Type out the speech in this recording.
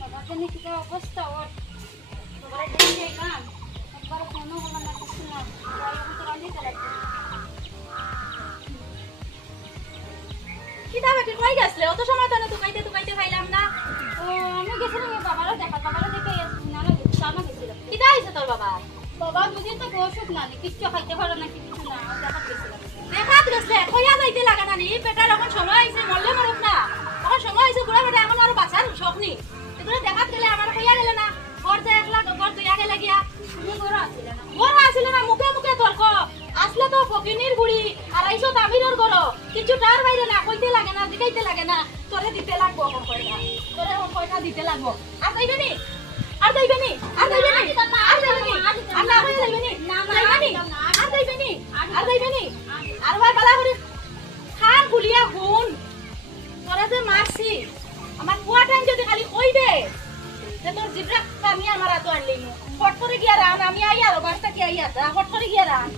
বাবা জানি কি অবস্থা ওর বাবা দেখে গান একবার ফোন হলো না কিছু না তাই আমি তো রান্দি চালাচ্ছি কি দাবে তুই কই গেছলে অত সময় তো তুকাইতে পাইলাম না। ও আমি গেছিলাম বাবারও দেখে না না সামনে গেছিলাম কি দাইছে তোর বাবা? বাবা দুদিন তো বসুক না কিচ্ছু খাইতে পারে না কিছু না দেখাত গেছিলাম দেখাত গেছলে কইয়া যাইতে লাগা না নি পেটার এখন সময় আইছে মরলে মরুক না এখন সময় আইছে বুড়া বেটা এখন আর বাঁচার শখ নি এগুলো দেখাত গেলে আমার কইয়া গেলে না ঘর যে একলা ঘর তুই আগে লাগিয়া তুমি ঘরে আসছিলে না ঘর আসলে না মুখে মুখে তর্ক আসলে তো ফকিনির বুড়ি আর আইসো তামিরর ঘর কিছু তার বাইরে না কইতে লাগে না দিকাইতে লাগে না তোরে দিতে লাগবো এখন কয়টা তোরে এখন কয়টা দিতে লাগবো আর যাইবে নি আর যাইবে নি আর যাইবে নি আর যাইবে নি আর না হয়ে যাইবে নি না যাইবে নি আর যাইবে নি আর যাইবে নি আর ভাই বালা করে খান গুলিয়া হুন তোরে যে মারছি আমার কুয়াটাই যদি খালি কইবে তে তোর জিবরা কামিয়া মারা তো আনলি ফট করে গিয়া রান আমি আইয়া আর বাসটা কি আইয়া ফট করে গিয়া রান